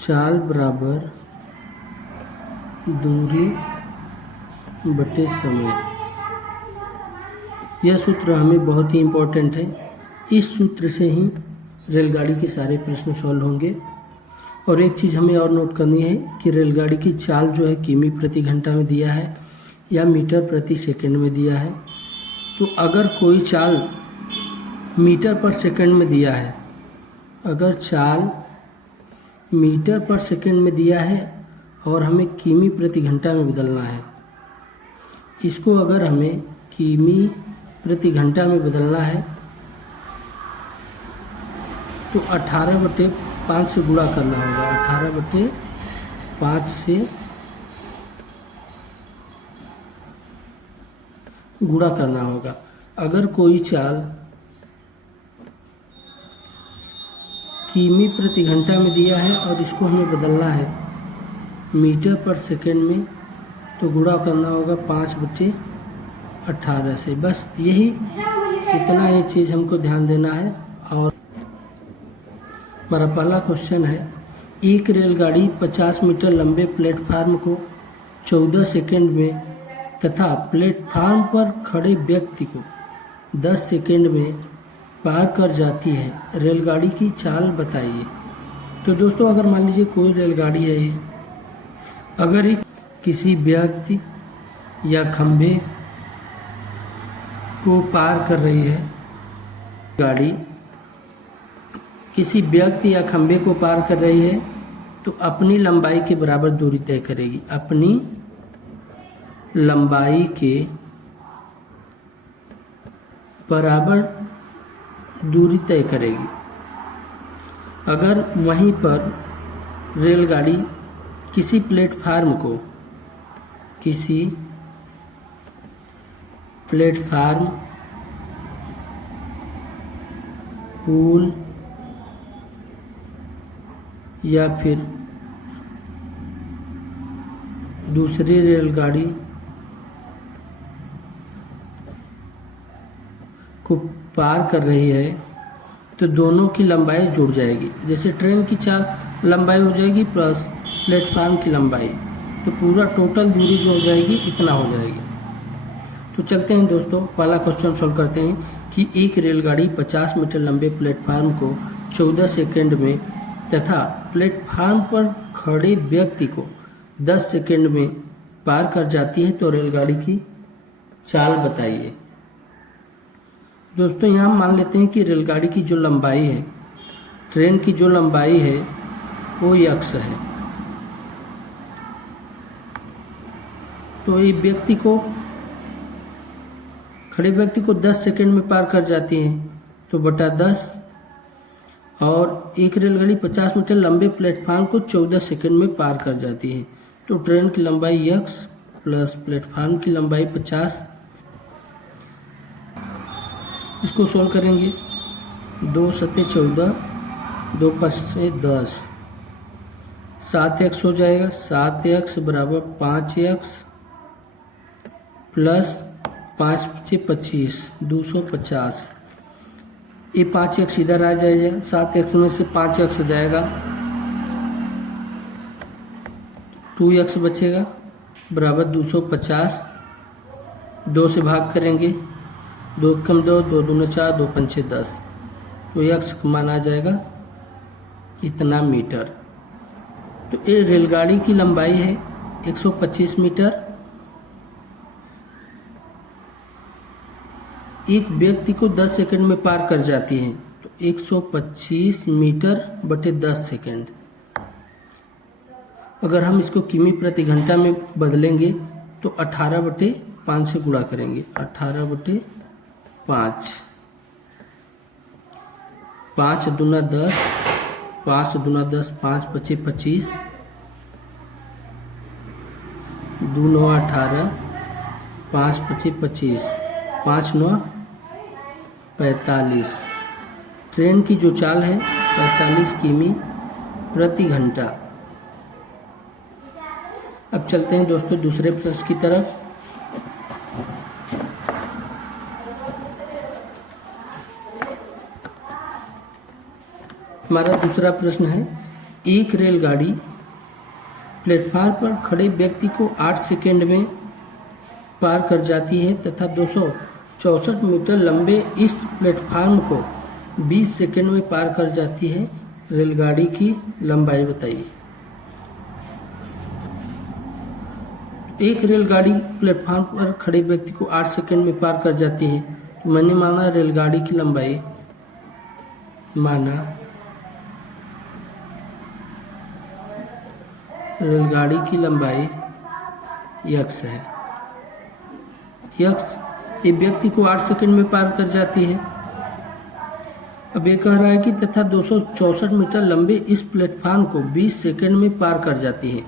चाल बराबर दूरी बटे समय। यह सूत्र हमें बहुत ही इम्पोर्टेंट है। इस सूत्र से ही रेलगाड़ी के सारे प्रश्न सॉल्व होंगे। और एक चीज़ हमें और नोट करनी है कि रेलगाड़ी की चाल जो है किमी प्रति घंटा में दिया है या मीटर प्रति सेकंड में दिया है। तो अगर कोई चाल मीटर पर सेकंड में दिया है, अगर चाल मीटर पर सेकंड में दिया है और हमें किमी प्रति घंटा में बदलना है, इसको अगर हमें किमी प्रति घंटा में बदलना है तो 18/5 से गुणा करना होगा। 18/5 से गुणा करना होगा। अगर कोई चाल किमी प्रति घंटा में दिया है और इसको हमें बदलना है मीटर पर सेकंड में, तो गुणा करना होगा 5/18 से। बस यही इतना ही चीज़ हमको ध्यान देना है। और हमारा पहला क्वेश्चन है, एक रेलगाड़ी 50 मीटर लंबे प्लेटफार्म को 14 सेकंड में तथा प्लेटफार्म पर खड़े व्यक्ति को 10 सेकंड में पार कर जाती है। रेलगाड़ी की चाल बताइए। तो दोस्तों, अगर मान लीजिए कोई रेलगाड़ी है ये, अगर ये किसी व्यक्ति या खंभे को पार कर रही है, गाड़ी किसी व्यक्ति या खंभे को पार कर रही है तो अपनी लंबाई के बराबर दूरी तय करेगी। अपनी लंबाई के बराबर दूरी तय करेगी। अगर वहीं पर रेलगाड़ी किसी प्लेटफार्म को, किसी प्लेटफार्म, पुल या फिर दूसरी रेलगाड़ी को पार कर रही है तो दोनों की लंबाई जुड़ जाएगी। जैसे ट्रेन की चाल लंबाई हो जाएगी प्लस प्लेटफार्म की लंबाई, तो पूरा टोटल दूरी जो हो जाएगी इतना हो जाएगी। तो चलते हैं दोस्तों, पहला क्वेश्चन सॉल्व करते हैं कि एक रेलगाड़ी 50 मीटर लंबे प्लेटफार्म को 14 सेकंड में तथा प्लेटफार्म पर खड़े व्यक्ति को 10 सेकंड में पार कर जाती है, तो रेलगाड़ी की चाल बताइए। दोस्तों, यहाँ मान लेते हैं कि रेलगाड़ी की जो लंबाई है, ट्रेन की जो लंबाई है वो यक्स है। तो ये व्यक्ति को, खड़े व्यक्ति को 10 सेकंड में पार कर जाती है, तो बटा 10, और एक रेलगाड़ी 50 मीटर लंबे प्लेटफार्म को 14 सेकंड में पार कर जाती है, तो ट्रेन की लंबाई x प्लस प्लेटफार्म की लंबाई 50। इसको सोल्व करेंगे, 2 सत्ते 14, 2 पंचे 10, 7x हो जाएगा। 7x बराबर 5x प्लस 5 पचे 25, 250। ये 5x इधर आ जाएगा, 7x में से 5x जाएगा, 2x बचेगा बराबर 250। 2 से भाग करेंगे, 2 कम 2, 2 दूने 4, 2 पंचे 10, तो x माना जाएगा इतना मीटर। तो ये रेलगाड़ी की लंबाई है 125 मीटर। एक व्यक्ति को 10 सेकंड में पार कर जाती है, तो 125 मीटर बटे 10 सेकंड। अगर हम इसको किमी प्रति घंटा में बदलेंगे तो 18/5 से गुणा करेंगे। 18/5, 5 दूना 10, 5 दूना 10, 5 पचे 25, 2 9 18, 5 पचे 25, 5 9 45। ट्रेन की जो चाल है 45 किमी प्रति घंटा। अब चलते हैं दोस्तों दूसरे प्रश्न की तरफ। हमारा दूसरा प्रश्न है, एक रेलगाड़ी प्लेटफार्म पर खड़े व्यक्ति को 8 सेकंड में पार कर जाती है तथा 264 मीटर लंबे इस प्लेटफार्म को 20 सेकंड में पार कर जाती है। रेलगाड़ी की लंबाई बताइए। एक रेलगाड़ी प्लेटफार्म पर खड़े व्यक्ति को 8 सेकंड में पार कर जाती है, तो मैंने माना रेलगाड़ी की लंबाई x है। x ये व्यक्ति को 8 सेकंड में पार कर जाती है। अब ये कह रहा है कि तथा 264 मीटर लंबे इस प्लेटफार्म को 20 सेकंड में पार कर जाती है।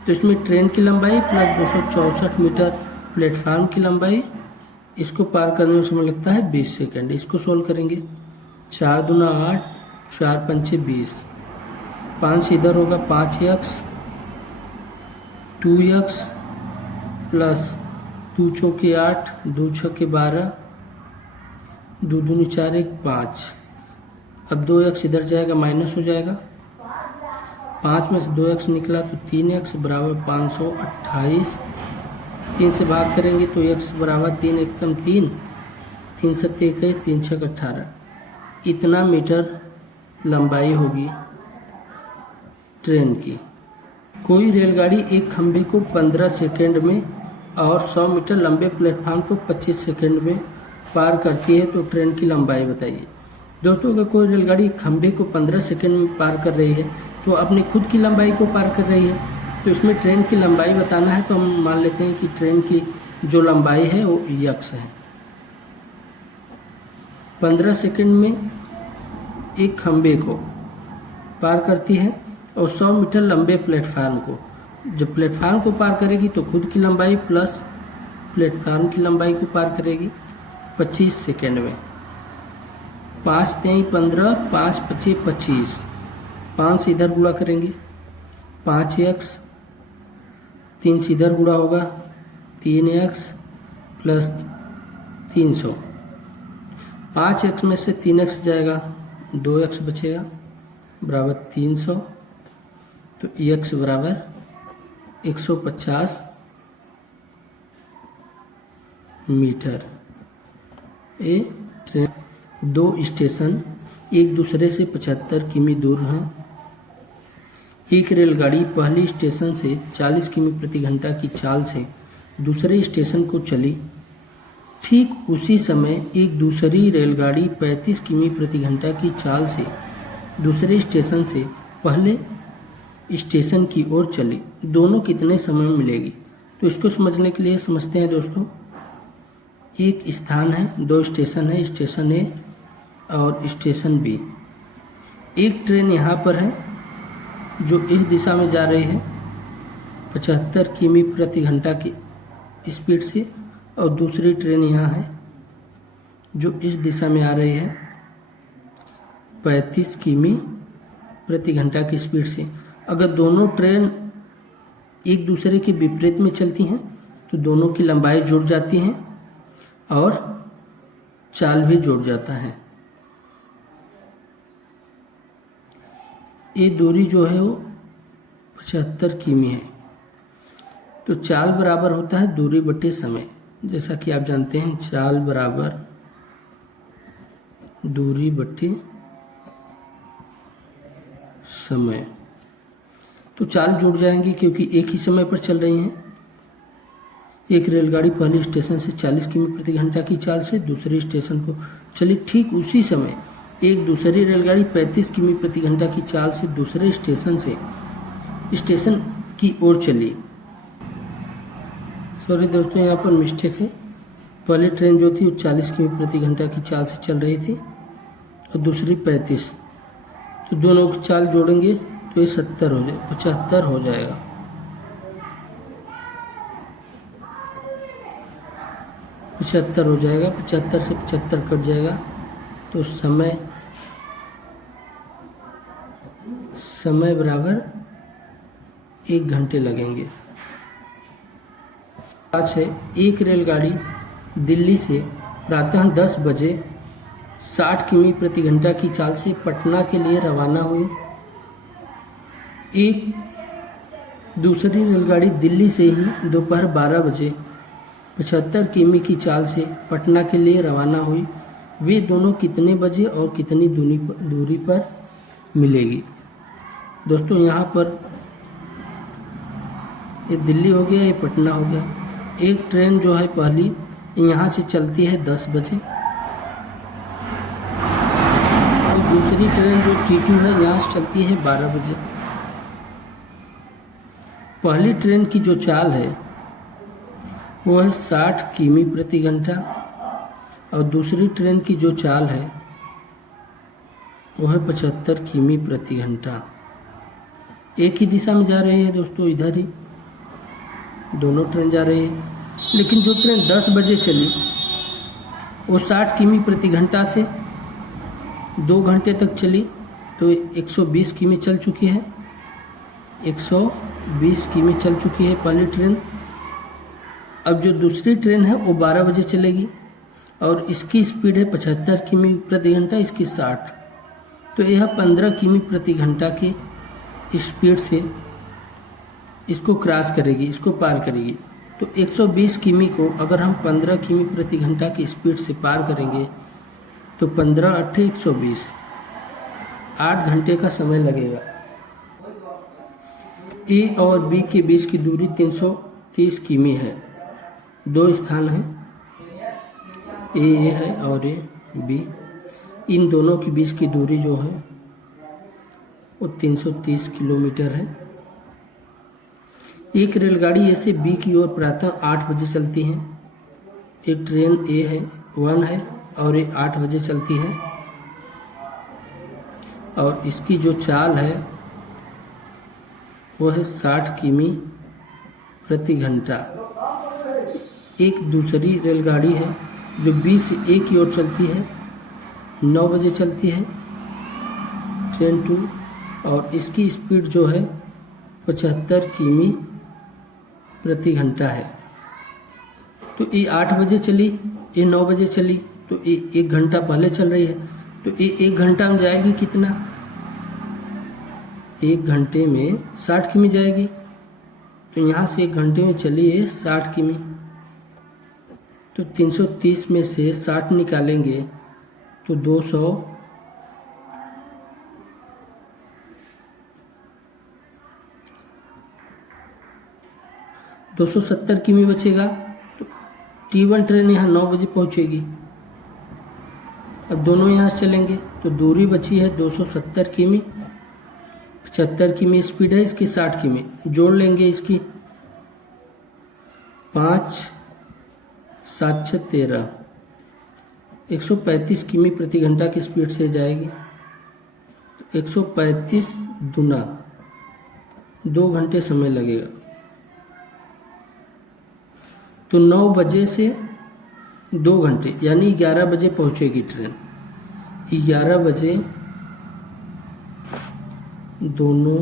तो इसमें ट्रेन की लंबाई प्लस 264 मीटर प्लेटफार्म की लंबाई, इसको पार करने में समय लगता है 20 सेकंड। इसको सोल्व करेंगे। 4 दूना 8, 4 पंचे 20, 5 इधर होगा 5x, 2x प्लस 2 चौके 8, 2 छक्के 12, 2 दूनी 4, 1 5। अब 2x इधर जाएगा, माइनस हो जाएगा। 5 में से 2x निकला तो 3x बराबर 528। 3 से भाग करेंगे तो x बराबर 3 एकम 3, 3 सत्ते 21, 3 छक 18। इतना मीटर लंबाई होगी ट्रेन की। कोई रेलगाड़ी एक खंभे को 15 सेकंड में और 100 मीटर लंबे प्लेटफार्म को 25 सेकंड में पार करती है, तो ट्रेन की लंबाई बताइए। दोस्तों, अगर कोई रेलगाड़ी खंभे को 15 सेकंड में पार कर रही है तो अपनी खुद की लंबाई को पार कर रही है, तो इसमें ट्रेन की लंबाई बताना है। तो हम मान लेते हैं कि ट्रेन की जो लंबाई है वो x है। 15 सेकंड में एक खंभे को पार करती है और 100 मीटर लंबे प्लेटफार्म को। जब प्लेटफार्म को पार करेगी तो खुद की लंबाई प्लस प्लेटफार्म की लंबाई को पार करेगी 25 सेकंड में। 5 3 15, 5 5 25, 5 से इधर गुणा करेंगे 5x, 3 से इधर गुणा होगा 3x प्लस 300। 5x में से 3x जाएगा, 2x बचेगा बराबर 300। तो x बराबर 150 मीटर। ये ट्रेन 2 स्टेशन एक दूसरे से 75 किमी दूर हैं। एक रेलगाड़ी पहले स्टेशन से 40 किमी प्रति घंटा की चाल से दूसरे स्टेशन को चली। ठीक उसी समय एक दूसरी रेलगाड़ी 35 किमी प्रति घंटा की चाल से दूसरे स्टेशन से पहले स्टेशन की ओर चली। दोनों कितने समय में मिलेगी? तो इसको समझने के लिए समझते हैं दोस्तों। एक स्थान है, 2 स्टेशन है, स्टेशन ए और स्टेशन बी। एक ट्रेन यहाँ पर है जो इस दिशा में जा रही है 75 किमी प्रति घंटा की स्पीड से, और दूसरी ट्रेन यहाँ है जो इस दिशा में आ रही है 35 किमी प्रति घंटा की स्पीड से। अगर दोनों ट्रेन एक दूसरे के विपरीत में चलती हैं तो दोनों की लंबाई जुड़ जाती हैं और चाल भी जुड़ जाता है। ये दूरी जो है वो 75 किमी है। तो चाल बराबर होता है दूरी बटे समय। जैसा कि आप जानते हैं, चाल बराबर दूरी बटे समय। तो चाल जुड़ जाएंगी क्योंकि एक ही समय पर चल रही हैं। एक रेलगाड़ी पहले स्टेशन से 40 किमी प्रति घंटा की चाल से दूसरे स्टेशन को चली। ठीक उसी समय एक दूसरी रेलगाड़ी 35 किमी प्रति घंटा की चाल से दूसरे स्टेशन से स्टेशन की ओर चली। सॉरी दोस्तों, यहाँ पर मिस्टेक है। पहली ट्रेन जो थी वो 40 किमी प्रति घंटा की चाल से चल रही थी और दूसरी 35। तो दोनों की चाल जोड़ेंगे तो ये 70 हो जाए, 75 हो जाएगा। पचहत्तर हो जाएगा। 75 से 75 कट जाएगा तो समय बराबर 1 घंटे लगेंगे। आज है, एक रेलगाड़ी दिल्ली से प्रातः 10 बजे 60 किमी प्रति घंटा की चाल से पटना के लिए रवाना हुई। एक दूसरी रेलगाड़ी दिल्ली से ही दोपहर 12 बजे 75 किमी की चाल से पटना के लिए रवाना हुई। वे दोनों कितने बजे और कितनी दूरी पर मिलेगी? दोस्तों यहाँ पर ये दिल्ली हो गया, ये पटना हो गया। एक ट्रेन जो है पहली यहाँ से चलती है 10 बजे और दूसरी ट्रेन जो T2 है यहाँ से चलती है 12 बजे। पहली ट्रेन की जो चाल है वो है 60 किमी प्रति घंटा और दूसरी ट्रेन की जो चाल है वो है 75 किमी प्रति घंटा। एक ही दिशा में जा रही है दोस्तों, इधर ही दोनों ट्रेन जा रही है। लेकिन जो ट्रेन 10 बजे चली वो 60 किमी प्रति घंटा से 2 घंटे तक चली, तो 120 किमी चल चुकी है। 120 किमी चल चुकी है पहली ट्रेन। अब जो दूसरी ट्रेन है वो 12 बजे चलेगी और इसकी स्पीड है 75 किमी प्रति घंटा, इसकी 60। तो यह 15 किमी प्रति घंटा की स्पीड से इसको क्रॉस करेगी, इसको पार करेगी। तो 120 किमी को अगर हम 15 किमी प्रति घंटा की स्पीड से पार करेंगे तो 15 8 120, 8 घंटे का समय लगेगा। ए और बी के बीच की दूरी 330 किमी है। 2 स्थान हैं, ए है और ए बी। इन दोनों के बीच की दूरी जो है वो 330 किलोमीटर है। एक रेलगाड़ी ए से बी की ओर प्रातः 8 बजे चलती है। एक ट्रेन ए है 1 है और ये 8 बजे चलती है और इसकी जो चाल है वो है 60 किमी प्रति घंटा। एक दूसरी रेलगाड़ी है जो बी से ए की ओर चलती है, 9 बजे चलती है ट्रेन 2 और इसकी स्पीड जो है 75 किमी प्रति घंटा है। तो ये 8 बजे चली, ये 9 बजे चली, तो ये 1 घंटा पहले चल रही है। तो ये 1 घंटा में जाएगी कितना? 1 घंटे में 60 किमी जाएगी। तो यहाँ से 1 घंटे में चली है 60 किमी। तो 330 में से 60 निकालेंगे तो 270 किमी बचेगा। तो T1 ट्रेन यहाँ 9 बजे पहुँचेगी। अब दोनों यहाँ से चलेंगे तो दूरी बची है 270 किमी। 75 किमी स्पीड है इसकी, 60 किमी जोड़ लेंगे इसकी, 5 7 6 13, 135 किमी प्रति घंटा की स्पीड से जाएगी। तो 135 दूना 2 घंटे समय लगेगा। तो 9 बजे से 2 घंटे यानी 11 बजे पहुंचेगी ट्रेन। 11 बजे दोनों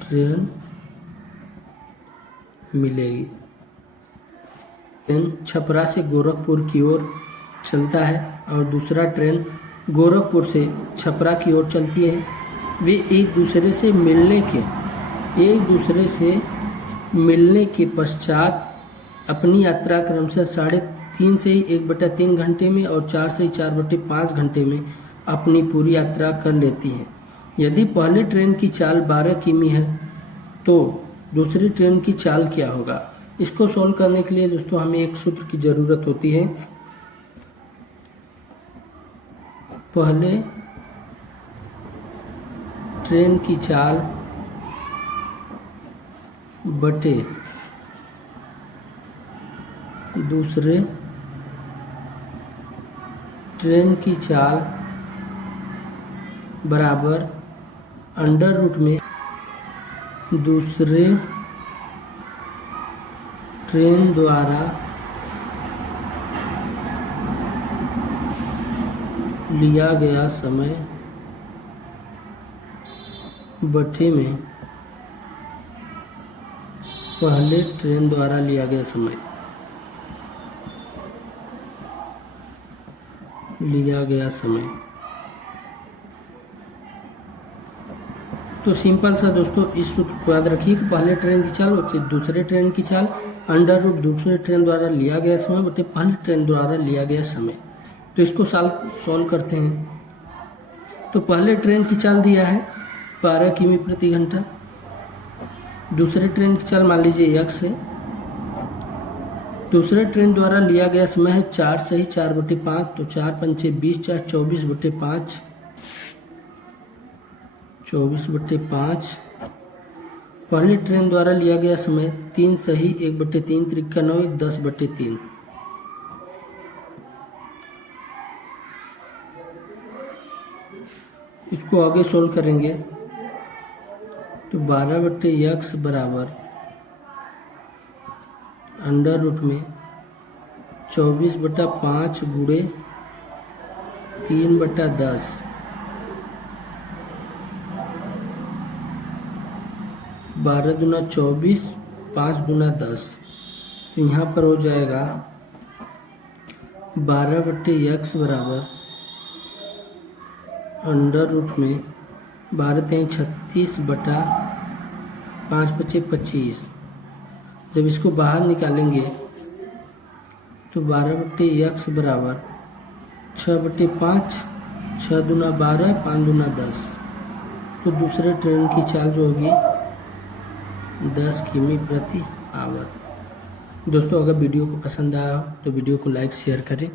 ट्रेन मिलेगी। ट्रेन छपरा से गोरखपुर की ओर चलता है और दूसरा ट्रेन गोरखपुर से छपरा की ओर चलती है। वे एक दूसरे से मिलने के पश्चात अपनी यात्रा क्रमशः 3.5 से 1/3 घंटे में और 4 से 4/5 घंटे में अपनी पूरी यात्रा कर लेती हैं। यदि पहली ट्रेन की चाल 12 किमी है तो दूसरी ट्रेन की चाल क्या होगा? इसको सॉल्व करने के लिए दोस्तों हमें एक सूत्र की ज़रूरत होती है। पहले ट्रेन की चाल बटे दूसरे ट्रेन की चाल बराबर अंडर रूट में दूसरे ट्रेन द्वारा लिया गया समय बटे में पहले ट्रेन द्वारा लिया गया समय तो सिंपल सा दोस्तों इस सूत्र को याद रखिए कि पहले ट्रेन की चाल होती है दूसरे ट्रेन की चाल अंडर रूट दूसरे ट्रेन द्वारा लिया गया समय बटे पहले ट्रेन द्वारा लिया गया समय। तो इसको सॉल्व करते हैं। तो पहले ट्रेन की चाल दिया है 12 किमी प्रति घंटा, दूसरे ट्रेन की चाल मान लीजिए x है, दूसरे ट्रेन द्वारा लिया गया समय है 4 सही 4/5, तो 4 पंचे 20 4 24/5 24/5। पहली ट्रेन द्वारा लिया गया समय 3 सही 1/3 त्रिका 9 10/3। इसको आगे सोल्व करेंगे तो 12/x बराबर अंडर रूट में 24/5 गुणे 3/10 12 दूना 24 5 दूना 10। तो यहाँ पर हो जाएगा 12/x बराबर अंडर रूट में 12×36/5 × 25। जब इसको बाहर निकालेंगे तो 12/x बराबर 6/5 6 दूना 12 5 दूना 10। तो दूसरे ट्रेन की चाल जो होगी 10 किमी प्रति आवर। दोस्तों अगर वीडियो को पसंद आया हो तो वीडियो को लाइक शेयर करें।